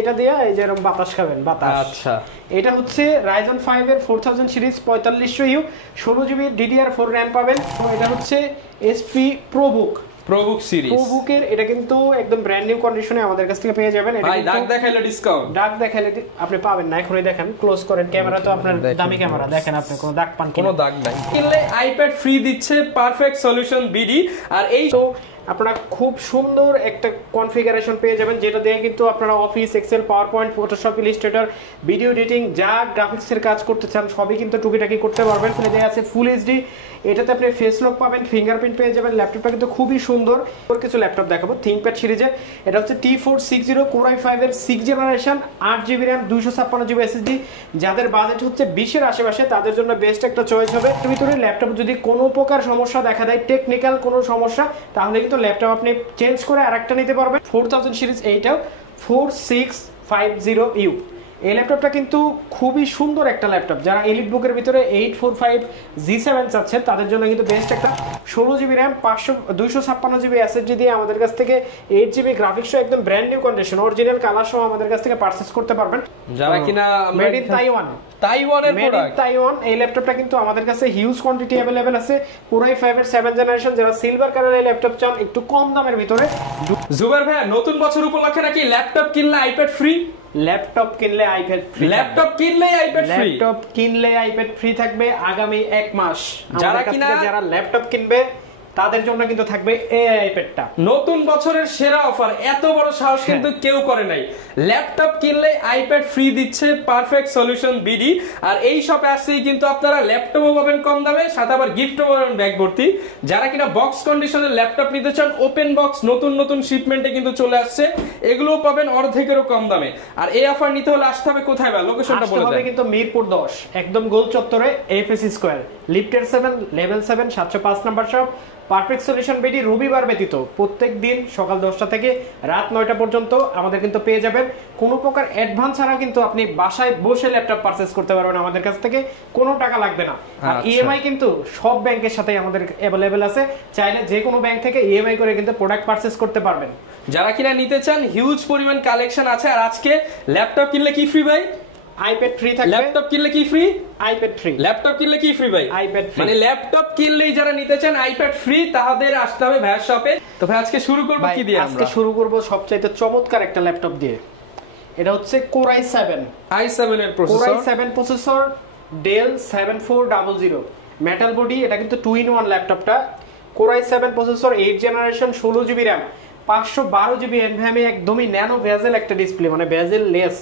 এটা দিয়ে এই যে এরকম বাতাস খাবেন বাতাস। আচ্ছা, এটা হচ্ছে Ryzen 5 এর 4000 series 4500U 16GB DDR4 RAM পাবেন। এটা হচ্ছে SP প্রোবুক সিরিজ। প্রোবুকের এটা কিন্তু একদম ব্র্যান্ড নিউ কন্ডিশনে আমাদের কাছ থেকে পেয়ে যাবেন। এটা ভাই দাগ দেখাইলে ডিসকাউন্ট, দাগ দেখাইলে আপনি পাবেন না, এখনই দেখেন ক্লোজ করেন ক্যামেরা, তো আপনার দামি ক্যামেরা দেখেন আপনি কোনো দাগ পান, কোনো দাগ নাই। কিনলে আইপ্যাড ফ্রি দিচ্ছে পারফেক্ট সলিউশন বিডি। আর এই তো আপনারা খুব সুন্দর একটা কনফিগারেশন পেয়ে যাবেন, যেটা দিয়ে কিন্তু আপনারা Office, Excel, PowerPoint, Photoshop, Illustrator, video editing যা গ্রাফিক্সের কাজ করতে চান সবই কিন্তু টুকিটাকি করতে পারবেন। ফলে দেয়া আছে ফুল এইচডি, এটাতে আপনি ফেস লক পাবেন, ফিঙ্গারপ্রিন্ট পেয়ে যাবেন। ল্যাপটপটা কিন্তু খুবই সুন্দর। কিছু ল্যাপটপ দেখাবো থিংকপ্যাড সিরিজের। এটা হচ্ছে T460 Core i5 এর 6th generation, 8GB RAM, 256GB SSD। যাদের বাজেট হচ্ছে 20-এর আশেপাশে তাদের জন্য বেস্ট একটা চয়েস হবে। এর ভিতরে ল্যাপটপ যদি কোনো প্রকার সমস্যা দেখা দেয়, টেকনিক্যাল কোনো সমস্যা, তাহলে কিন্তু ল্যাপটপ আপনি চেঞ্জ করে আরেকটা নিতে পারবেন। 4000 সিরিজ, এইটাও 4650U। এই ল্যাপটপটা কিন্তু খুবই সুন্দর একটা ল্যাপটপ। যারা এলিট বুকের ভিতরে 845G7 চাচ্ছেন তাদের জন্য কিন্তু বেস্ট একটা। 16GB RAM, 256GB SSD দিয়ে আমাদের কাছ থেকে 8GB গ্রাফিক্স সহ একদম brand new condition, original colour সহ আমাদের কাছ থেকে পারচেজ করতে পারবেন। যারা কিনা মেড ইন তাইওয়ানের প্রোডাক্ট, তাইওয়ান। এই ল্যাপটপটা কিন্তু আমাদের কাছে হিউজ কোয়ান্টিটি अवेलेबल আছে। Core i5 এর 7th জেনারেশন, যারা সিলভার কালারের ল্যাপটপ চান একটু কম দামের ভিতরে। জুবাইর ভাই, নতুন বছর উপলক্ষে নাকি ল্যাপটপ কিনলে আইপ্যাড ফ্রি? ল্যাপটপ কিনলে আইপ্যাড ফ্রি, ল্যাপটপ কিনলে আইপ্যাড ফ্রি, ল্যাপটপ কিনলে আইপ্যাড ফ্রি থাকবে আগামী 1 মাস। যারা ল্যাপটপ কিনবে তাদের জন্য কিন্তু থাকবে এই আইপ্যাডটা। নতুন বছরের সেরা অফার, এত বড় সাহস কিন্তু কেউ করে নাই। ল্যাপটপ কিনলে আইপ্যাড ফ্রি দিচ্ছে পারফেক্ট সলিউশন বিডি। আর এই শপে আসছেই কিন্তু আপনারা ল্যাপটপও পাবেন কম দামে, সাথে আবার গিফটও পাবেন ব্যাগ ভর্তি। যারা কিনা বক্স কন্ডিশনের ল্যাপটপ নিতে চান, ওপেন বক্স নতুন শিপমেন্টে কিন্তু চলে আসছে, এগুলোও পাবেন অর্ধেকেরও কম দামে। আর এই অফার নিতে হলে আসতে হবে কোথায় ভাই? লোকেশনটা বলে দেন। কিন্তু মিরপুর 10 একদম গোল চত্বরে, এফএসি স্কয়ার, লিফটের 7, level 7, 705 number shop. Perfect solution BD রবিবার ব্যতীত প্রত্যেক দিন সকাল 10টা থেকে রাত 9টা পর্যন্ত আমাদের কিন্তু পেয়ে যাবেন। কোনো প্রকার অ্যাডভান্স ছাড়া কিন্তু আপনি বাসায় বসে ল্যাপটপ পারচেজ করতে পারবেন, আমাদের কাছ থেকে কোনো টাকা লাগবে না। আর ইএমআই কিন্তু সব ব্যাংকের সাথে আমাদের অ্যাভেলেবেল আছে, চাইলে যে কোনো ব্যাংক থেকে ইএমআই করে কিন্তু প্রোডাক্ট পারচেজ করতে পারবেন। যারা কিনা নিতে চান, হিউজ পরিমাণ কালেকশন আছে। আর আজকে ল্যাপটপ কিনলে কি ফ্রি ভাই? আইপ্যাড ফ্রি থাকবে। ল্যাপটপ কিনলে কি ফ্রি? IPad free. ল্যাপটপ কিনলে কি ফ্রি ভাই? IPad free. মানে ল্যাপটপ কিনলেই যারা নিতে চান আইপ্যাড ফ্রি, তাদের আসতে হবে ভাইয়ার শপে। তো ভাই আজকে শুরু করব কি দিয়ে? আজকে শুরু করব সবচাইতে চমৎকার একটা ল্যাপটপ দিয়ে। এটা হচ্ছে Core i7 এর processor. Core i7 processor, Dell 7400 metal body. এটা কিন্তু 2-in-1 ল্যাপটপটা। Core i7 processor, 8th generation, 16GB RAM, 512GB NVMe, একদমই ন্যানো ভেজেল একটা ডিসপ্লে, মানে ভেজেল লেস।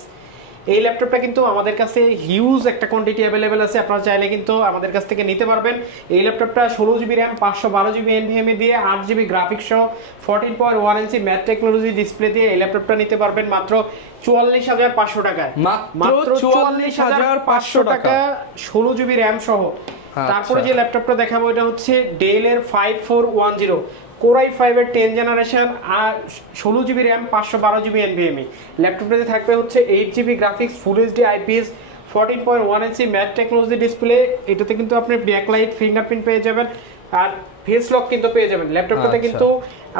এই ল্যাপটপটা কিন্তু আমাদের কাছে হিউজ একটা কোয়ান্টিটি অ্যাভেলেবেল আছে, আপনারা চাইলে কিন্তু আমাদের কাছ থেকে নিতে পারবেন। এই ল্যাপটপটা 16GB RAM, 512GB NVMe দিয়ে, 8GB গ্রাফিক্স সহ, 14.1 ইঞ্চি ম্যাট টেকনোলজি ডিসপ্লে দিয়ে এই ল্যাপটপটা নিতে পারবেন মাত্র 44,500 টাকায়। মাত্র 44,500 টাকা, 16GB RAM সহ। তারপরে যে ল্যাপটপটা দেখাবো এটা হচ্ছে Dell এর 5410 Core i5 এর 10th জেনারেশন, আর 16GB RAM, 512GB NVMe। ল্যাপটপটাতে থাকবে হচ্ছে 8GB graphics, full HD IPS, 14.1 ইঞ্চি ম্যাট টেকনোলজি ডিসপ্লে। এটাতে কিন্তু আপনি ব্যাকলাইট, ফিঙ্গারপ্রিন্ট পেয়ে যাবেন, আর ফেস লক কিন্তু পেয়ে যাবেন। ল্যাপটপটাতে কিন্তু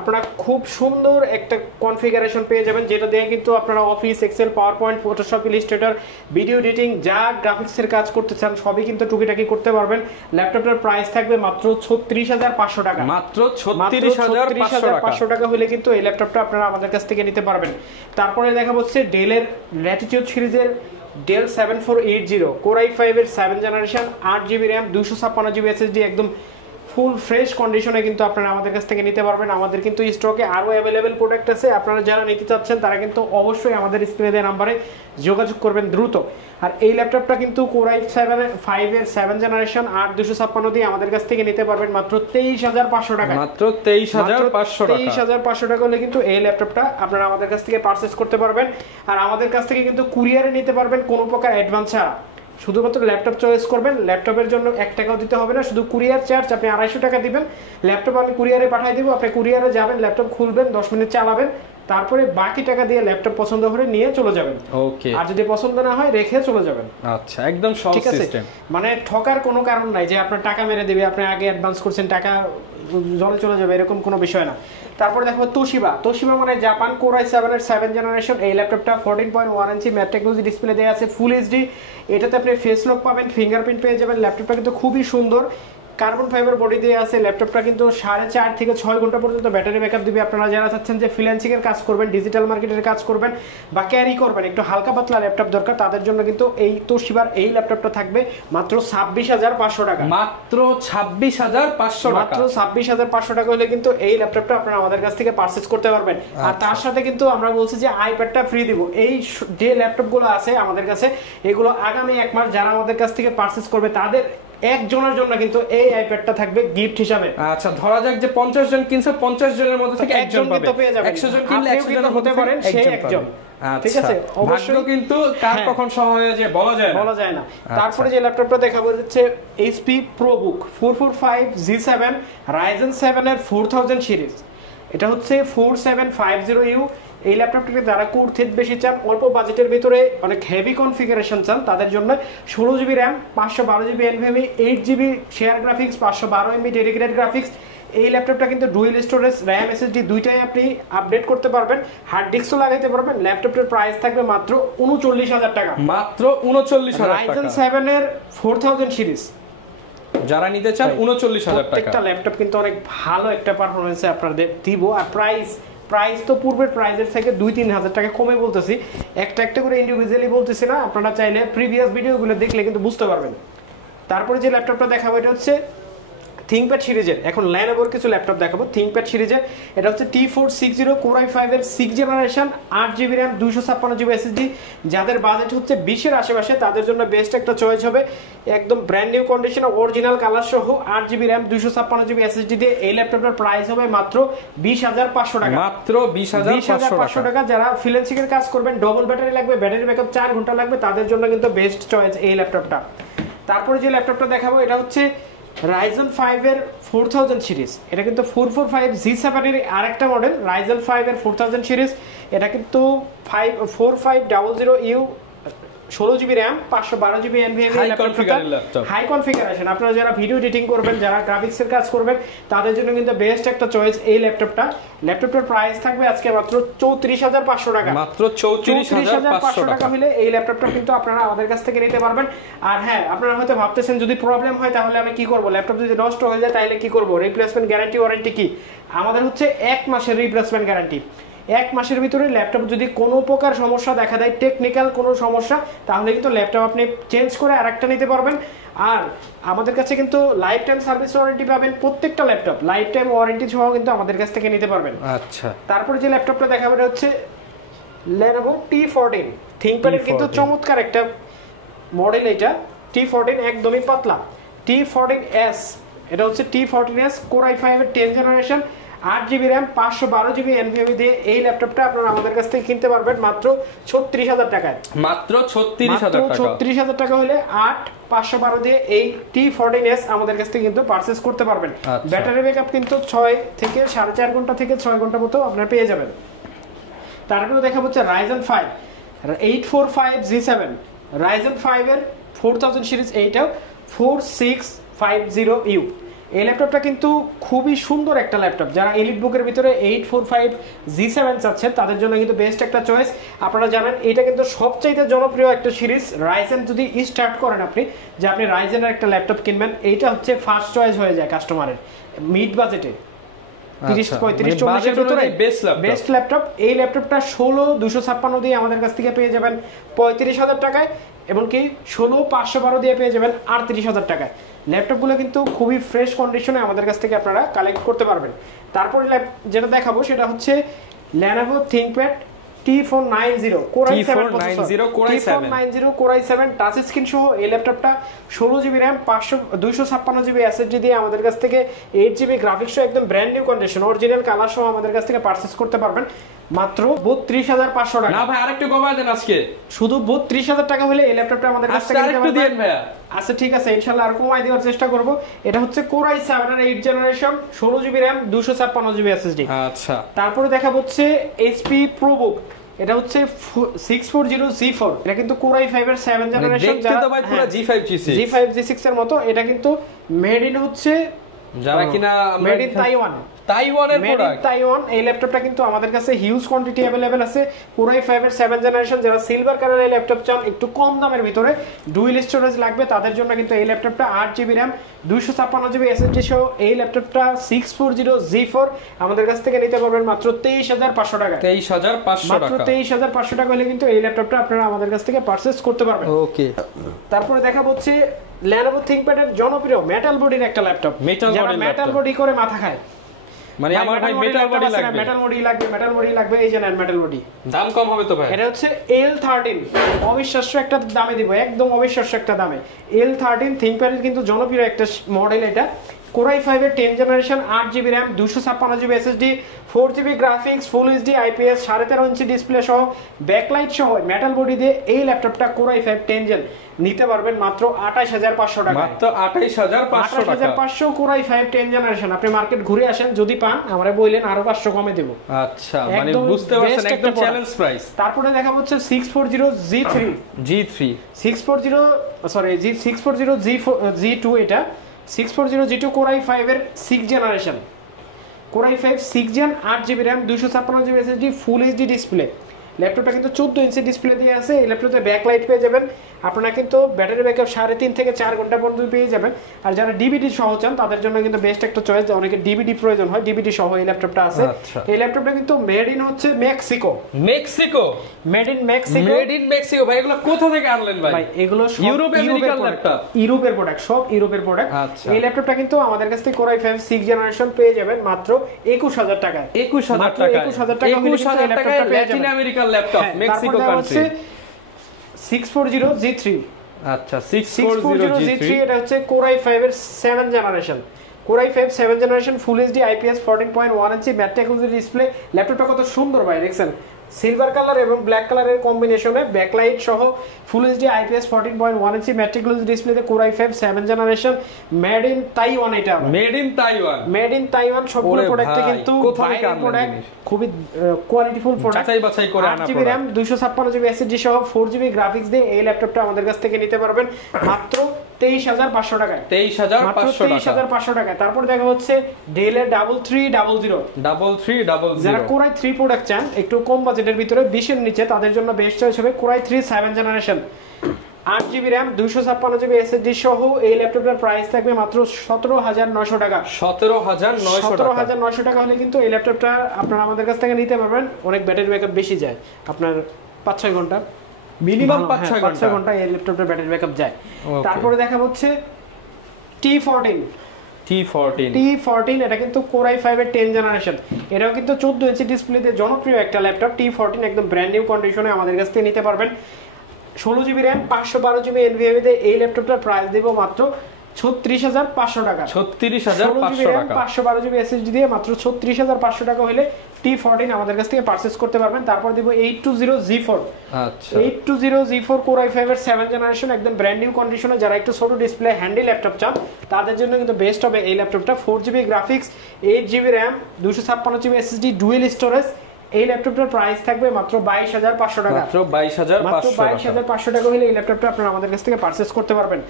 আপনারা খুব সুন্দর একটা কনফিগারেশন পেয়ে যাবেন, যেটা দিয়ে কিন্তু আপনারা Office, Excel, PowerPoint, Photoshop, Illustrator, video editing যা গ্রাফিক্সের কাজ করতে চান সবই কিন্তু টুকিটাকি করতে পারবেন। ল্যাপটপটার প্রাইস থাকবে মাত্র 36,500 টাকা। মাত্র 36,500 টাকা হলে কিন্তু এই ল্যাপটপটা আপনারা আমাদের কাছ থেকে নিতে পারবেন। তারপরে দেখা হচ্ছে ডেলের ল্যাটিটিউড সিরিজের Dell 7480 Core i5 এর 7th generation, 8GB RAM, 256GB SSD, একদম ফুল ফ্রেশ কন্ডিশনে কিন্তু আপনারা আমাদের কাছ থেকে নিতে পারবেন। আমাদের কিন্তু স্টকে আরো অ্যাভেলেবেল প্রোডাক্ট আছে, আপনারা যারা নিতে চাচ্ছেন তারা কিন্তু অবশ্যই আমাদের স্ক্রিনে দেওয়া নাম্বারে যোগাযোগ করবেন দ্রুত। আর এই ল্যাপটপটা কিন্তু Core i5 এর 7th জেনারেশন, 8256 দিয়ে আমাদের কাছ থেকে নিতে পারবেন মাত্র 23,500 টাকা। মাত্র 23,500 টাকা হলে কিন্তু এই ল্যাপটপটা আপনারা আমাদের কাছ থেকে পারচেজ করতে পারবেন। আর আমাদের কাছ থেকে কিন্তু কুরিয়ারে নিতে পারবেন কোনো প্রকার অ্যাডভান্স ছাড়া। শুধুমাত্র ল্যাপটপ চয়েস করবেন, ল্যাপটপের জন্য 1 টাকাও দিতে হবে না, শুধু কুরিয়ার চার্জ আপনি 250 টাকা দিবেন। ল্যাপটপ আমি কুরিয়ারে পাঠিয়ে দিব, আপনি কুরিয়ারে যাবেন, ল্যাপটপ খুলবেন, 10 মিনিট চালাবেন, তারপরে বাকি টাকা দিয়ে ল্যাপটপ পছন্দ করে নিয়ে চলে যাবেন। ওকে, আর যদি পছন্দ না হয় রেখে চলে যাবেন। আচ্ছা, একদম সহজ সিস্টেম, মানে ঠকার কোনো কারণ নাই যে আপনার টাকা মেরে দিবে, আপনি আগে অ্যাডভান্স করছেন টাকা জলে চলে যাবে, এরকম কোনো বিষয় না। তারপরে দেখো তোশিবা মানে জাপান কোর i7 এর 7 জেনারেশন। এই ল্যাপটপটা 14.1 ইঞ্চি ম্যাট টেকনোলজি ডিসপ্লে দেওয়া আছে, ফুল এইচডি। এটাতে আপনি ফেস লক পাবেন, ফিঙ্গারপ্রিন্ট পেয়ে যাবেন। ল্যাপটপটা কিন্তু খুবই সুন্দর, কার্বন ফাইবার বডি দিয়ে আছে। ল্যাপটপটা কিন্তু 4.5 থেকে 6 ঘন্টা পর্যন্ত ব্যাটারি ব্যাকআপ দিবে। আপনারা যারা চাচ্ছেন যে ফ্রিল্যান্সিং এর কাজ করবেন, ডিজিটাল মার্কেটের কাজ করবেন বা ক্যারি করবেন, একটু হালকা পাতলা ল্যাপটপ দরকার, তাদের জন্য কিন্তু এই তোশিবার এই ল্যাপটপটা থাকবে মাত্র 26,500 টাকা। মাত্র 26,500 টাকা, মাত্র 26,500 টাকা হলে কিন্তু এই ল্যাপটপটা আপনারা আমাদের কাছ থেকে পারচেজ করতে পারবেন। আর তার সাথে কিন্তু আমরা বলছি যে আইপ্যাডটা ফ্রি দিব। এই যে ল্যাপটপগুলো আছে আমাদের কাছে, এগুলো আগামী 1 মাস যারা আমাদের কাছ থেকে পারচেজ করবে তাদের একজনের জন্য কিন্তু এই আইপ্যাডটা থাকবে গিফট হিসাবে। আচ্ছা, ধরা যাক যে 50 জন কিনছে, 50 জনের মধ্যে থেকে একজন পাবে। 100 জন কিনলে 100 জনের হতে পারেন সেই একজন। ঠিক আছে, অবশ্যই কিন্তু কার কখন সহ হয়ে যায় বলা যায় না। তারপরে যে ল্যাপটপটা দেখাবো হচ্ছে HP ProBook 445 G7 Ryzen 7 এর 4000 সিরিজ। এটা হচ্ছে 4750U। এই ল্যাপটপটাকে যারা কোর থ্রেড বেশি চান, অল্প বাজেটের ভিতরে অনেক হেভি কনফিগারেশন চান, তাদের জন্য 16GB RAM, 512GB NVMe, 8GB share graphics, 512MB dedicated graphics. এই ল্যাপটপটা কিন্তু ডুয়েল স্টোরেজ, RAM SSD দুইটাই আপনি আপডেট করতে পারবেন, হার্ড ডিস্কও লাগাইতে পারবেন। ল্যাপটপটার প্রাইস থাকবে মাত্র 39,000 টাকা। মাত্র 39,000 টাকা। Ryzen 7 এর 4000 সিরিজ যারা নিতে চান 39,000 টাকা। প্রত্যেকটা ল্যাপটপ কিন্তু অনেক ভালো একটা পারফরম্যান্সে আপনাদের দিব। আর প্রাইস তো পূর্বের প্রাইসের থেকে 2-3 হাজার টাকা কমে বলতেছি, একটা করে ইন্ডিভিজুয়ালি বলতেছি না। আপনারা চাইলে প্রিভিয়াস ভিডিওগুলো দেখলে কিন্তু বুঝতে পারবেন। তারপরে যে ল্যাপটপটা দেখাবো এটা হচ্ছে থিংকপ্যাড সিরিজের। এখন ল্যানোভোর কিছু ল্যাপটপ দেখাবো থিংকপ্যাড সিরিজের। এটা হচ্ছে T460 Core i5 এর 6 generation, 8GB RAM, 256GB SSD। যাদের বাজেট হচ্ছে 20-এর আশেপাশে তাদের জন্য বেস্ট একটা চয়েস হবে। একদম brand new condition, original colour সহ 8GB RAM, 256GB SSD দিয়ে এই ল্যাপটপটার প্রাইস হবে মাত্র 20,500 টাকা। মাত্র 20,500 টাকা। যারা ফ্রিল্যান্সিং এর কাজ করবেন, ডবল ব্যাটারি লাগবে, ব্যাটারি ব্যাকআপ 4 ঘন্টা লাগবে, তাদের জন্য কিন্তু বেস্ট চয়েস এই ল্যাপটপটা। তারপরে যে ল্যাপটপটা দেখাবো এটা হচ্ছে Ryzen 5 এর 4000 সিরিজ। এটা কিন্তু 445 G7 এর আরেকটা মডেল, Ryzen 5 এর 4000 সিরিজ। এটা কিন্তু 4500U, 16GB RAM, 512GB NVMe high configuration. আপনারা যারা ভিডিও এডিটিং করবেন, যারা গ্রাফিক্সের কাজ করবেন, তাদের জন্য কিন্তু বেস্ট একটা চয়েস এই ল্যাপটপটা। ল্যাপটপটার প্রাইস থাকবে আজকে মাত্র 34,500 টাকা। মাত্র 34,500 টাকা হলে এই ল্যাপটপটা কিন্তু আপনারা আমাদের কাছ থেকে নিতে পারবেন। আর হ্যাঁ, আপনারা হয়তো ভাবতেছেন যদি প্রবলেম হয় তাহলে আমি কি করব, ল্যাপটপ যদি নষ্ট হয়ে যায় তাহলে কি করব, রিপ্লেসমেন্ট গ্যারান্টি ওয়ারেন্টি কি? আমাদের হচ্ছে 1 মাসের রিপ্লেসমেন্ট গ্যারান্টি। 1 মাসের ভিতরে ল্যাপটপ যদি কোনো প্রকার সমস্যা দেখা দেয়, টেকনিক্যাল কোনো সমস্যা, তাহলে কিন্তু ল্যাপটপ আপনি চেঞ্জ করে আরেকটা নিতে পারবেন। আর আমাদের কাছে কিন্তু লাইফ টাইম সার্ভিস ওয়ারেন্টি পাবেন। প্রত্যেকটা ল্যাপটপ লাইফ টাইম ওয়ারেন্টি সহ কিন্তু আমাদের কাছ থেকে নিতে পারবেন। আচ্ছা, তারপরে যে ল্যাপটপটা দেখাবো এটা হচ্ছে Lenovo T14 থিংকপ্যাডের কিন্তু চমৎকার একটা মডেল। এটা T14 একদমই পাতলা। T14S, এটা হচ্ছে T14S Core i5 এর 10 generation, 8GB RAM, 512GB NVMe দিয়ে এই ল্যাপটপটা আপনারা আমাদের কাছ থেকে কিনতে পারবেন মাত্র 36,000 টাকায়। মাত্র 36,000 টাকা। 36,000 টাকা হলে 512 দিয়ে এই T14S আমাদের কাছ থেকে কিন্তু পারচেজ করতে পারবেন। ব্যাটারি ব্যাকআপ কিন্তু 6 থেকে 4.5 ঘন্টা থেকে 6 ঘন্টা মতো আপনারা পেয়ে যাবেন। তারপরে দেখা হচ্ছে Ryzen 5 845 G7, Ryzen 5 এর 4000 সিরিজ, এইটাও 4650U। এই ল্যাপটপটা কিন্তু খুবই সুন্দর একটা ল্যাপটপ। যারা এলিট বুকের ভিতরে 845 G7 চাচ্ছেন তাদের জন্য কিন্তু বেস্ট একটা চয়েস। আপনারা জানেন এটা কিন্তু সবচাইতে জনপ্রিয় একটা সিরিজ। রাইজেন যদি স্টার্ট করেন আপনি, যে আপনি রাইজেনের একটা ল্যাপটপ কিনবেন, এইটা হচ্ছে ফার্স্ট চয়েস হয়ে যায় কাস্টমারের মিড বাজেটে। 30-35 ভিতরে বেস্ট ল্যাপটপ। এই ল্যাপটপটা 16,256 দিয়ে আমাদের কাছ থেকে পেয়ে যাবেন 35,000 টাকায়, এবং কি 16,512 দিয়ে পেয়ে যাবেন 38,000 টাকায়। ল্যাপটপগুলো কিন্তু খুবই ফ্রেশ কন্ডিশনে আমাদের কাছ থেকে আপনারা কালেক্ট করতে পারবেন। তারপরে যেটা দেখাবো সেটা হচ্ছে Lenovo ThinkPad T490 Core i7 Core i7 touch screen সহ এই ল্যাপটপটা 16GB RAM, 256GB SSD দিয়ে আমাদের কাছ থেকে 8GB গ্রাফিক্স সহ একদম brand new condition, original colour সহ আমাদের কাছ থেকে পারচেজ করতে পারবেন। মাত্র 32,500 টাকা। না ভাই আরেকটু কমায় দেন আজকে, শুধু 32,000 টাকা হলে এই ল্যাপটপটা আমাদের কাছ থেকে নিতে পারবেন ভাইয়া। আচ্ছা ঠিক আছে, ইনশাআল্লাহ আর কমাই দেওয়ার চেষ্টা করব। এটা হচ্ছে Core i7 এর 8 generation, 16GB RAM, 256GB SSD। আচ্ছা, তারপরে দেখা হচ্ছে HP ProBook, এটা হচ্ছে 640G4, এটা কিন্তু Core i5 এর 7 জেনারেশন, দেখতে তো ভাই পুরো G5 G6 এর মতো। এটা কিন্তু মেড ইন হচ্ছে যারা কিনা মেড ইন তাইওয়ানের প্রোডাক্ট, তাইওয়ান। এই ল্যাপটপটা কিন্তু আমাদের কাছে হিউজ কোয়ান্টিটি अवेलेबल আছে। Core i5 এর 7 জেনারেশন, যারা সিলভার কালারের ল্যাপটপ চান একটু কম দামের ভিতরে ডুয়াল স্টোরেজ লাগবে তাদের জন্য কিন্তু এই ল্যাপটপটা 8GB RAM, 256GB SSD সহ এই ল্যাপটপটা 640G4 আমাদের কাছ থেকে নিতে পারবেন মাত্র 23,500 টাকা। 23,500 টাকা, মাত্র 23,500 টাকা হলে কিন্তু এই ল্যাপটপটা আপনারা আমাদের কাছ থেকে পারচেজ করতে পারবেন। ওকে। তারপরে দেখা হচ্ছে Lenovo ThinkPad এর জনপ্রিয় মেটাল বডির একটা ল্যাপটপ, যারা মেটাল বডি করে মাথা খায়, মানে আমার ভাই মেটাল বডি লাগবে, মেটাল বডি লাগবে, এই যে নেন মেটাল বডি। দাম কম হবে তো ভাই? এটা হচ্ছে L13, অবিশ্বাস্য একটা দামে দিব, একদম অবিশ্বাস্য একটা দামে। L13 ThinkPad এর কিন্তু জনপ্রিয় একটা মডেল এটা। Core i5 এর 10 generation, 8GB RAM, 256GB SSD, 4GB graphics, full HD IPS, 13.5 inch display সহ ব্যাকলাইট সহ মেটাল বডি দিয়ে এই ল্যাপটপটা Core i5 10 জেন নিতে পারবেন মাত্র 28,500 টাকা। মাত্র 28,500 টাকা। 28,500 Core i5 10 জেনারেশন। আপনি মার্কেট ঘুরে আসেন, যদি পান আমারে বললেন আরো 500 কমে দেব। আচ্ছা, মানে বুঝতে পারছেন একদম চ্যালেঞ্জ প্রাইস। তারপরে দেখা হচ্ছে 640G2, এটা 640G2 Core i5 এর 6 generation, Core i5 6 gen, 8GB RAM, 256GB SSD, full HD display. ল্যাপটপটা কিন্তু 14 ইঞ্চি ডিসপ্লে দিয়ে আছে। এই ল্যাপটপে ব্যাকলাইট পেয়ে যাবেন, আপনারা কিন্তু ব্যাটারি ব্যাকআপ 3.5 থেকে 4 ঘন্টা পর্যন্ত পেয়ে যাবেন। আর যারা ডিভিডি সহ চান তাদের জন্য কিন্তু বেস্ট একটা চয়েস, অনেকে ডিভিডি প্রয়োজন হয়, ডিভিডি সহ এই ল্যাপটপটা আছে। এই ল্যাপটপটা কিন্তু মেড ইন হচ্ছে মেক্সিকো। মেড ইন মেক্সিকো ভাই, এগুলো কোথা থেকে আনলেন ভাই? ভাই এগুলো সব ইউরোপের ল্যাপটপ, ইউরোপের প্রোডাক্ট, সব ইউরোপের প্রোডাক্ট। এই ল্যাপটপটা কিন্তু আমাদের কাছ থেকে Core i5 6 জেনারেশন পেয়ে যাবেন মাত্র 21,000 টাকায়। 21,000 টাকা, 21,000 টাকা Latin American laptop, Mexico country. 640G3, আচ্ছা 640G3, এটা হচ্ছে Core i5 এর 7 generation, Core i5 7 generation, full HD IPS, 14.1 ইঞ্চি ম্যাট টেকনোলজি ডিসপ্লে। ল্যাপটপটা কত সুন্দর ভাই, দেখছেন সিলভার কালার এবং ব্ল্যাক কালারের কম্বিনেশনে, ব্যাকলাইট সহ, ফুল এইচডি IPS, 14.1 ইঞ্চি ম্যাট টেকনোলজি ডিসপ্লেতে Core i5 7 generation, made in Taiwan. এটা মেড ইন তাইওয়ান। সবগুলো প্রোডাক্টে কিন্তু বাইরের প্রোডাক্ট, খুবই কোয়ালিটিফুল প্রোডাক্ট। যাচাই বাছাই করে আনা। 8GB RAM, 256GB SSD সহ 4GB গ্রাফিক্স দিয়ে এই ল্যাপটপটা আমাদের কাছ থেকে নিতে পারবেন মাত্র 23,500 টাকায়। 23,500 টাকায়। তারপর দেখা হচ্ছে Dell এর 3300, যারা Core i3 প্রোডাক্ট চান একটু কম বাজেটের ভিতরে 20 এর নিচে, তাদের জন্য বেস্ট চয়েস হবে Core i3 7 generation, 8GB RAM, 256GB SSD সহ এই ল্যাপটপটার প্রাইস থাকবে মাত্র 17,900 টাকা। 17,900 টাকা হলে কিন্তু এই ল্যাপটপটা আপনারা আমাদের কাছ থেকে নিতে পারবেন। অনেক ব্যাটারি ব্যাকআপ বেশি যায়, আপনার 5-6 ঘন্টা মিনিমাম, 5-6 ঘন্টা এই ল্যাপটপটার ব্যাটারি ব্যাকআপ যায়। তারপরে দেখা হচ্ছে T14, এটা কিন্তু Core i5 এর 10 জেনারেশন, এটাও কিন্তু 14 ইঞ্চি ডিসপ্লেতে জনপ্রিয় একটা ল্যাপটপ। T14 একদম ব্র্যান্ড নিউ কন্ডিশনে আমাদের কাছ থেকে নিতে পারবেন। 16GB RAM, 512GB NVMe তে এই ল্যাপটপটার প্রাইস দেব মাত্র 36,500 টাকা। 36,500 টাকা, 512GB SSD দিয়ে মাত্র 36,500 টাকা হলে T14 আমাদের কাছ থেকে পারচেজ করতে পারবেন। তারপর দিব 820G4, আচ্ছা 820G4 Core i5 এর 7 জেনারেশন, একদম ব্র্যান্ড নিউ কন্ডিশনে। যারা একটু ছোট ডিসপ্লে হ্যান্ডি ল্যাপটপ চান তাদের জন্য কিন্তু বেস্ট হবে এই ল্যাপটপটা। 4GB graphics, 8GB RAM, 256GB SSD, dual storage. এই ল্যাপটপটার প্রাইস থাকবে মাত্র 22,500 টাকা। মাত্র 22,500 টাকা হলে এই ল্যাপটপটা আপনারা আমাদের কাছ থেকে পারচেজ করতে পারবেন।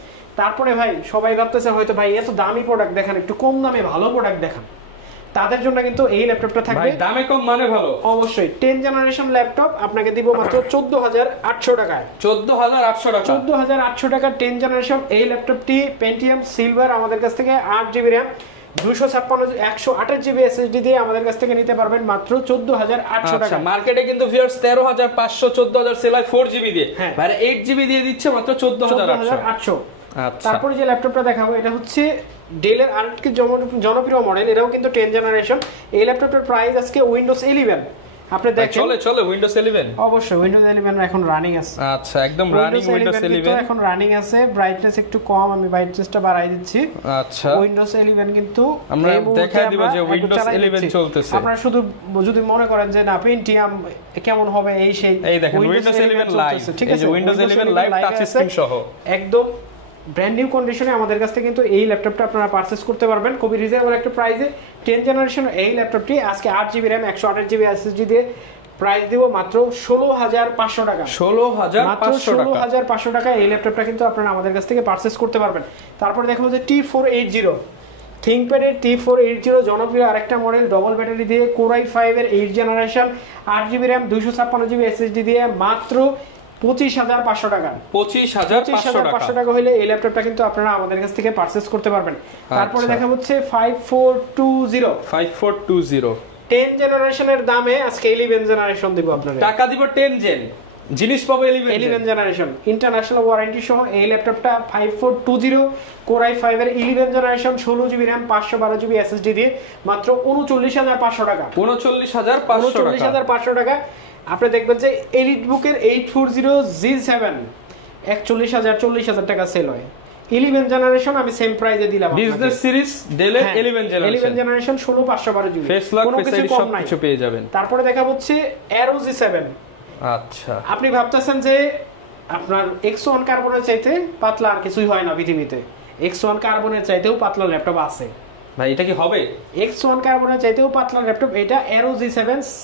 তারপরে ভাই সবাই ভাবতেছে হয়তো ভাই এত দামি প্রোডাক্ট দেখান, একটু কম দামে ভালো প্রোডাক্ট দেখান, তাদের জন্য কিন্তু এই ল্যাপটপটা থাকবে। ভাই দামে কম মানে ভালো, অবশ্যই 10 জেনারেশন ল্যাপটপ আপনাকে দিব মাত্র 14,800 টাকায়। 14,800 টাকা 10 জেনারেশন। এই ল্যাপটপটি পেন্টিয়াম সিলভার আমাদের কাছ থেকে, 8GB RAM, 128GB SSD দিয়ে আমাদের কাছ থেকে নিতে পারবেন মাত্র 14,800 টাকা। মার্কেটে কিন্তু ভিউয়ার্স 13,500 14,000 সেল হয় 4GB দিয়ে, মানে 8GB দিয়ে দিচ্ছে মাত্র 14,800। আচ্ছা, তারপরে যে ল্যাপটপটা দেখাবো এটা হচ্ছে Dell এর আরেকটি জনপ্রিয় মডেল, এটাও কিন্তু 10 জেনারেশন। এই ল্যাপটপটার প্রাইস আজকে Windows 11 আপনি দেখেন চলে উইন্ডোজ 11 অবশ্যই উইন্ডোজ 11 এখন রানিং আছে। আচ্ছা একদম রানিং উইন্ডোজ 11 এখন রানিং আছে। ব্রাইটনেস একটু কম, আমি ব্রাইটনেসটা বাড়াই দিচ্ছি। আচ্ছা উইন্ডোজ 11 কিন্তু আমরা দেখাই দিব যে উইন্ডোজ 11 চলতেছে। আপনারা শুধু যদি মনে করেন যে না পেন্টিয়াম কেমন হবে এই দেখেন উইন্ডোজ 11 লাইভ, ঠিক আছে উইন্ডোজ 11 লাইভ টাচ স্ক্রিন সহ একদম ব্র্যান্ড নিউ কন্ডিশনে আমাদের কাছ থেকে কিন্তু এই ল্যাপটপটা আপনারা পারচেজ করতে পারবেন খুবই রিজনেবল একটা প্রাইসে। 10 জেনারেশন এই ল্যাপটপটি আজকে 8GB RAM 128GB SSD দিয়ে প্রাইস দিব মাত্র 16500 টাকা। 16500 টাকা এই ল্যাপটপটা কিন্তু আপনারা আমাদের কাছ থেকে পারচেজ করতে পারবেন। তারপর দেখাবো যে T480 ThinkPad এর T480 জনপ্রিয় আরেকটা মডেল, ডবল ব্যাটারি দিয়ে Core i5 এর 8 generation 8GB RAM 256GB SSD দিয়ে মাত্র 25500 টাকা। 25500 টাকা হলে এই ল্যাপটপটা কিন্তু আপনারা আমাদের কাছ থেকে পারচেজ করতে পারবেন। তারপরে দেখা হচ্ছে 5420 10 জেনারেশনের দামে আজকে 11 জেনারেশন দিব আপনাদের। টাকা দিব 10 জেন, জিনিস পাবো 11 জেনারেশন ইন্টারন্যাশনাল ওয়ারেন্টি সহ। এই ল্যাপটপটা 5420 Core i5 এর 11 generation 16GB RAM 512GB SSD দিয়ে মাত্র 39500 টাকা। 39500 টাকা। আপনি দেখবেন যে এলিট বুকের 840G7 41000 টাকা সেল হয়। 11 জেনারেশন আমি সেম প্রাইসে দিলাম। বিজনেস সিরিজ ডেল এর 11 generation 16512GB face lock face ID সব কিছু পেয়ে যাবেন। তারপরে দেখা হচ্ছে Aero G7। আচ্ছা আপনি ভাবতেছেন যে আপনার X1 কার্বনের চাইতে পাতলা আর কিছুই হয় না পৃথিবীতে, X1 কার্বনের চাইতেও পাতলা ল্যাপটপ আছে ভাই, এটা কি হবে? X1 কার্বনের চাইতেও পাতলা ল্যাপটপ এটা Aero G7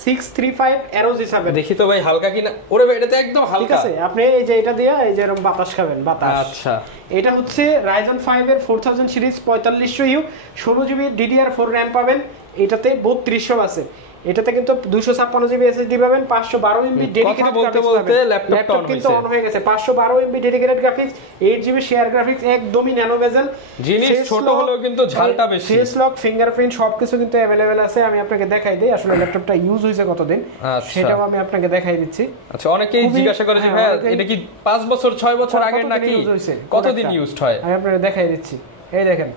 635 Aero G7। দেখি তো ভাই হালকা কিনা। ওরে ভাই এটা তো একদম হালকা। ঠিক আছে, আপনি এই যে এটা দিয়ে এই যে এরকম বাতাস খাবেন, বাতাস। আচ্ছা এটা হচ্ছে Ryzen 5 এর 4000 series 4500U 16GB DDR4 RAM পাবেন। এটাতে 3200 আছে। এটাতে কিন্তু 256GB SSD পাবেন, 512MB ডেডিকেটেড গ্রাফিক্স পাবেন। ল্যাপটপ কিন্তু অন হয়ে গেছে। 512MB dedicated graphics, 8GB share graphics, একদমই ন্যানো বেজেল। জিনিস ছোট হলেও কিন্তু ঝালটা বেশি। ফেস লক, ফিঙ্গারপ্রিন্ট সবকিছু কিন্তু अवेलेबल আছে। আমি আপনাকে দেখাই দেই আসলে ল্যাপটপটা ইউজ হইছে কতদিন, সেটাও আমি আপনাকে দেখাই দিচ্ছি। আচ্ছা অনেকেই জিজ্ঞাসা করে যে ভাই এটা কি 5 বছর 6 বছর আগের নাকি কতদিন ইউজড হয়? আমি আপনাকে দেখাই দিচ্ছি। এই দেখেন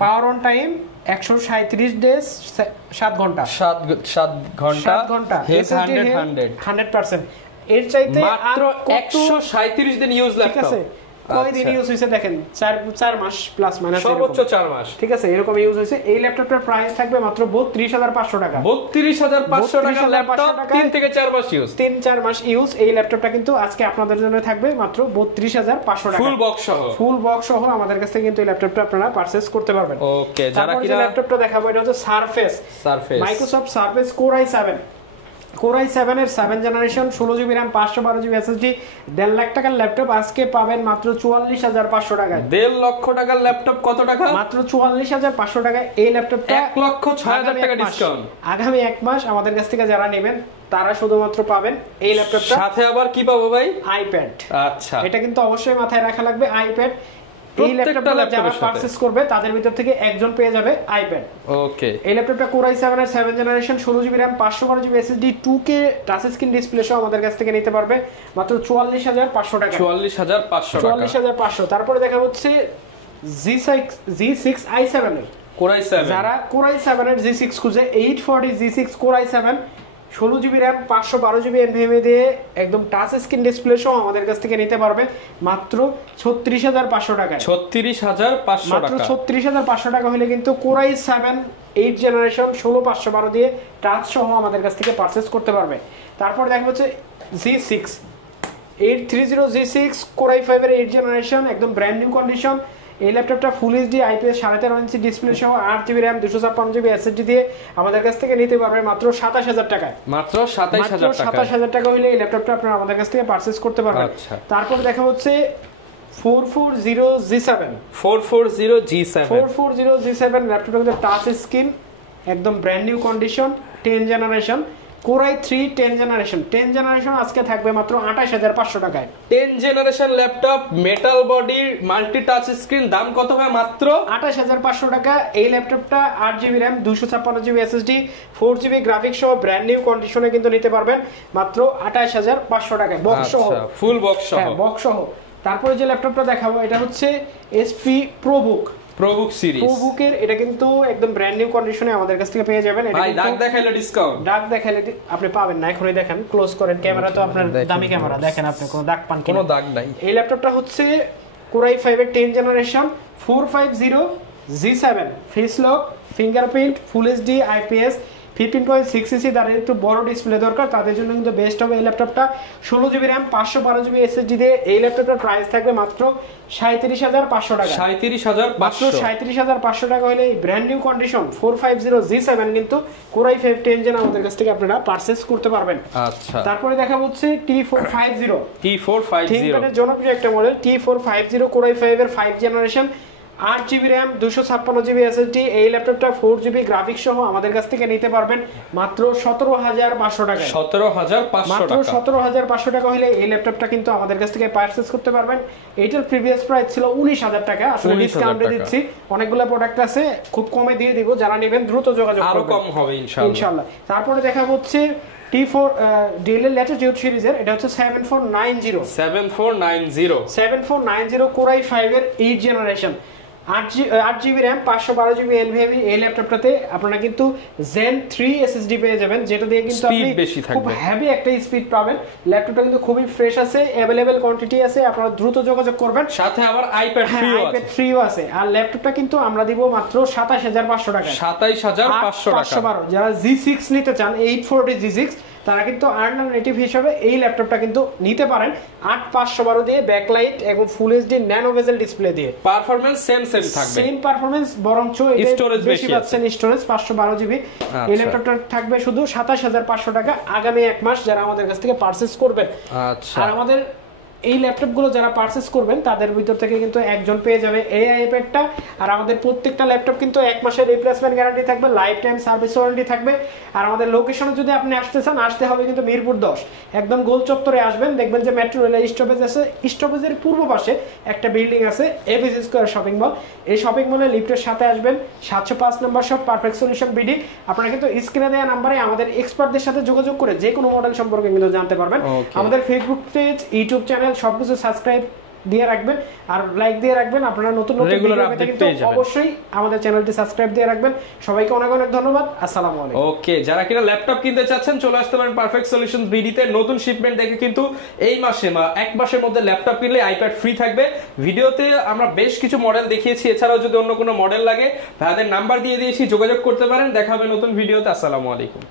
পাওয়ার অন টাইম 137 ডেজ 7 ঘন্টা 7 ঘন্টা হেলথ 100% এর চাইতে মাত্র 137 দিন ইউজ ল্যাপটপ। ঠিক আছে, কয় দিন ইউজ হইছে দেখেন, 4 মাস প্লাস মাইনাস, সর্বোচ্চ 4 মাস। ঠিক আছে, এরকম ইউজ হইছে। এই ল্যাপটপটার প্রাইস থাকবে মাত্র 32500 টাকা। 32500 টাকা ল্যাপটপ 3 থেকে 4 মাস ইউজ, 3-4 মাস ইউজ। এই ল্যাপটপটা কিন্তু আজকে আপনাদের জন্য থাকবে মাত্র 32500 টাকা। ফুল বক্স সহ আমাদের কাছ থেকে কিন্তু এই ল্যাপটপটা আপনারা পারচেজ করতে পারবেন। ওকে, যারা কি ল্যাপটপটা দেখাবো এটা হচ্ছে surface Microsoft surface Core i7 এর 7 generation 16GB RAM 512GB SSD 1.5 lakh টাকার ল্যাপটপ আজকে পাবেন মাত্র 44500 টাকায়। 1.5 লক্ষ টাকার ল্যাপটপ কত টাকা? মাত্র 44500 টাকায়। এই ল্যাপটপটা 1,06,000 টাকা ডিসকাউন্ট। আগামী 1 মাস আমাদের কাছ থেকে যারা নেবেন তারা শুধুমাত্র পাবেন এই ল্যাপটপটা। সাথে আবার কি পাবো ভাই? আইপ্যাড। আচ্ছা, এটা কিন্তু অবশ্যই মাথায় রাখা লাগবে, আইপ্যাড। এই ল্যাপটপটা যারা পারচেজ করবে তাদের ভিতর থেকে একজন পেয়ে যাবে আইপ্যাড। ওকে, এই ল্যাপটপটা Core i7 এর 7 generation 16GB RAM 512GB SSD 2K touch screen display সহ আমাদের কাছ থেকে নিতে পারবে মাত্র 44500 টাকা। 44500। তারপরে দেখা হচ্ছে G6 i7 এর Core i7। যারা Core i7 এর G6 খুঁজে 840 G6 Core i7 16GB RAM 512GB NVMe দিয়ে একদম টাচ স্ক্রিন ডিসপ্লে সহ আমাদের কাছ থেকে নিতে পারবে মাত্র 36500 টাকায়। 36500 টাকা। মাত্র 36500 টাকা হলে কিন্তু Core i7 8 জেনারেশন 16512 দিয়ে টাচ সহ আমাদের কাছ থেকে পারচেজ করতে পারবে। তারপর দেখা হচ্ছে G6 830 G6 Core i5 এর 8 জেনারেশন একদম ব্র্যান্ড নিউ কন্ডিশন। এই ল্যাপটপটা full HD IPS 13.5 inch display সহ 8GB RAM 256GB SSD দিয়ে আমাদের কাছ থেকে নিতে পারবে মাত্র 27000 টাকায়। মাত্র 27000 টাকা হলে এই ল্যাপটপটা আপনারা আমাদের কাছ থেকে পারচেজ করতে পারবেন। আচ্ছা, তারপর দেখা হচ্ছে 440G7 ল্যাপটপটা কিন্তু টাচ স্ক্রিন একদম brand new condition 10 generation Core i3 10 generation আজকে থাকবে মাত্র 28500 টাকায়। 10 generation laptop metal body multi touch screen, দাম কত হয়? মাত্র 28500 টাকা। এই ল্যাপটপটা 8GB RAM 256GB SSD 4GB graphics সহ ব্র্যান্ড নিউ কন্ডিশনে কিন্তু নিতে পারবেন মাত্র 28500 টাকায়, বক্স সহ। আচ্ছা, ফুল বক্স সহ। হ্যাঁ, বক্স সহ। তারপরে যে ল্যাপটপটা দেখাবো এটা হচ্ছে HP ProBook প্রোবুক সিরিজ, প্রোবুকের এটা কিন্তু একদম ব্র্যান্ড নিউ কন্ডিশনে আমাদের কাছ থেকে পেয়ে যাবেন। এটা ভাই দাগ দেখাইলে ডিসকাউন্ট, দাগ দেখাইলে আপনি পাবেন না, এখনই দেখেন, ক্লোজ করেন ক্যামেরা, তো আপনার দামি ক্যামেরা, দেখেন আপনি কোনো দাগ পান কিনা? কোনো দাগ নাই। এই ল্যাপটপটা হচ্ছে Core i5 এর 10 generation 450G7, face lock, fingerprint, full HD IPS 15.6 ইঞ্চি। তাদের একটু বড় ডিসপ্লে দরকার, তাদের জন্য কিন্তু বেস্ট হবে এই ল্যাপটপটা। 16GB RAM 512GB SSD দিয়ে এই ল্যাপটপটার প্রাইস থাকবে মাত্র 37,500 টাকা। 37,500 টাকা হলে ব্র্যান্ড নিউ কন্ডিশন 450G7 কিন্তু Core i5 10 জেন আমাদের কাছ থেকে আপনারা পারচেজ করতে পারবেন। আচ্ছা, তারপরে দেখা হচ্ছে T450 T450 জনপ্রিয় একটা মডেল T450 Core i5 এর 5 generation, 8GB RAM 256GB SSD। এই ল্যাপটপটা 4GB গ্রাফিক্স সহ আমাদের কাছ থেকে নিতে পারবেন মাত্র 17,500 টাকা। 17,500 টাকা হলে এই ল্যাপটপটা কিন্তু আমাদের কাছ থেকে পারচেজ করতে পারবেন। এইটার প্রিভিয়াস প্রাইস ছিল 19,000 টাকা, আসলে ডিসকাউন্টে দিচ্ছি, অনেকগুলো প্রোডাক্ট আছে, খুব কমে দিয়ে দিব, যারা নেবেন দ্রুত যোগাযোগ করবেন, আরো কম হবে ইনশাআল্লাহ। তারপরে দেখা হচ্ছে T4 ডেল এর ল্যাটিটিউড সিরিজের, এটা হচ্ছে 7490 Core i5 এর 8 generation, 8GB RAM 512GB NVMe। এই ল্যাপটপটাতে আপনারা কিন্তু Zen 3 SSD পেয়ে যাবেন, যেটা দিয়ে কিন্তু আপনি খুব হেভি একটা স্পিড পাবেন। ল্যাপটপটা কিন্তু খুবই ফ্রেশ আছে, अवेलेबल কোয়ান্টিটি আছে, আপনারা দ্রুত যোগাযোগ করবেন। সাথে আবার আইপ্যাড ফ্রিও আছে। আর ল্যাপটপটা কিন্তু আমরা দিব মাত্র 27,500 টাকা। 27,500 টাকা। যারা G6 নিতে চান 840 G6, তারা কিন্তু আল্টারনেটিভ হিসেবে এই ল্যাপটপটা কিন্তু নিতে পারেন 8512 দিয়ে, ব্যাকলাইট এবং ফুল এইচডি ন্যানো বেজেল ডিসপ্লে দিয়ে। পারফরম্যান্স সেম থাকবে, সেম পারফরম্যান্স, বরঞ্চ স্টোরেজ বেশি পাচ্ছেন, স্টোরেজ 512GB। এই ল্যাপটপটা থাকবে শুধু 27,500 টাকা আগামী এক মাস যারা আমাদের কাছ থেকে পারচেজ করবেন। আচ্ছা, আর আমাদের এই ল্যাপটপগুলো যারা পারচেজ করবেন তাদের ভিতর থেকে কিন্তু একজন পেয়ে যাবে এই আইপ্যাডটা। আর আমাদের প্রত্যেকটা ল্যাপটপ কিন্তু এক মাসের রিপ্লেসমেন্ট গ্যারান্টি থাকবে, লাইফ টাইম সার্ভিস ওয়ারেন্টি থাকবে। আর আমাদের লোকেশনে যদি আপনি আসতে চান, আসতে হবে কিন্তু মিরপুর 10, একদম গোল চত্বরে আসবেন, দেখবেন যে মেট্রো রেলের স্টপেজ আছে, স্টপেজের পূর্ব পাশে একটা বিল্ডিং আছে এবিসি স্কয়ার শপিং মল। এই শপিং মলে লিফটের সাথে আসবেন, 705 নম্বর শপ পারফেক্ট সলিউশন বিডি। আপনারা কিন্তু স্ক্রিনে দেওয়া নাম্বারে আমাদের এক্সপার্টদের সাথে যোগাযোগ করে যে কোনো মডেল সম্পর্কে কিন্তু জানতে পারবেন। আমাদের ফেসবুক পেজ, ইউটিউব চ্যানেল সবকিছু সাবস্ক্রাইব দিয়ে রাখবেন আর লাইক দিয়ে রাখবেন। আপনারা নতুন ভিডিও পেতে কিন্তু অবশ্যই আমাদের চ্যানেলটি সাবস্ক্রাইব দিয়ে রাখবেন। সবাইকে অনেক অনেক ধন্যবাদ। আসসালামু আলাইকুম। ওকে, যারা কিনা ল্যাপটপ কিনতে চাচ্ছেন চলে আসতে পারেন পারফেক্ট সলিউশনস বিডিতে। নতুন শিপমেন্ট দেখে কিন্তু এই মাসে এক মাসের মধ্যে ল্যাপটপ কিনলে আইপ্যাড ফ্রি থাকবে। ভিডিওতে আমরা বেশ কিছু মডেল দেখিয়েছি, এছাড়াও যদি অন্য কোনো মডেল লাগে ভাইদের নাম্বার দিয়ে দিয়েছি, যোগাযোগ করতে পারেন। দেখা হবে নতুন ভিডিওতে। আসসালামু আলাইকুম।